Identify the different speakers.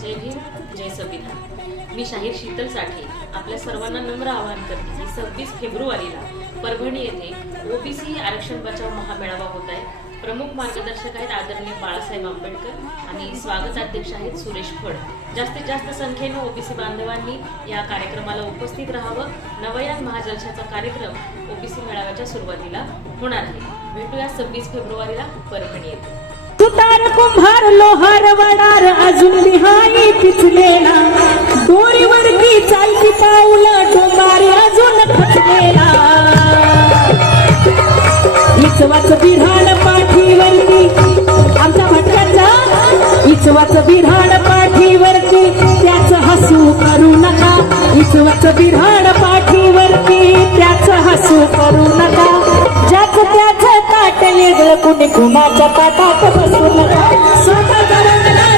Speaker 1: जय भीम जय संविधान मी शाहीर शीतल साठे आपल्या सर्वांना नम्र आवाहन करते की सव्वीस फेब्रुवारीला परभणी येथे ओबीसी आरक्षण बचाव महामेळावा होत आहे. प्रमुख मार्गदर्शक आहेत आदरणीय बाळासाहेब आंबेडकर आणि स्वागताध्यक्ष आहेत सुरेश फड. जास्तीत जास्त संख्येनं ओबीसी बांधवांनी या कार्यक्रमाला उपस्थित राहावं. नवयान महाजलशाचा कार्यक्रम ओबीसी मेळाव्याच्या सुरुवातीला होणार आहे. भेटूया सव्वीस फेब्रुवारीला परभणी
Speaker 2: कुंभार लोहार वडार अजून लिहाई पिचलेला. दोरीवरती चालती पाऊल डोंबारी अजून खचलेला. इचवाच बिऱ्हाड पाठीवरती आमच्या भटक्याचा इचवाच बिऱ्हाड पाठीवरती त्याच हसू करू नका. इचवाच बिऱ्हाड कुणी कुणाच्या पाठात बसू नका स्वतःचा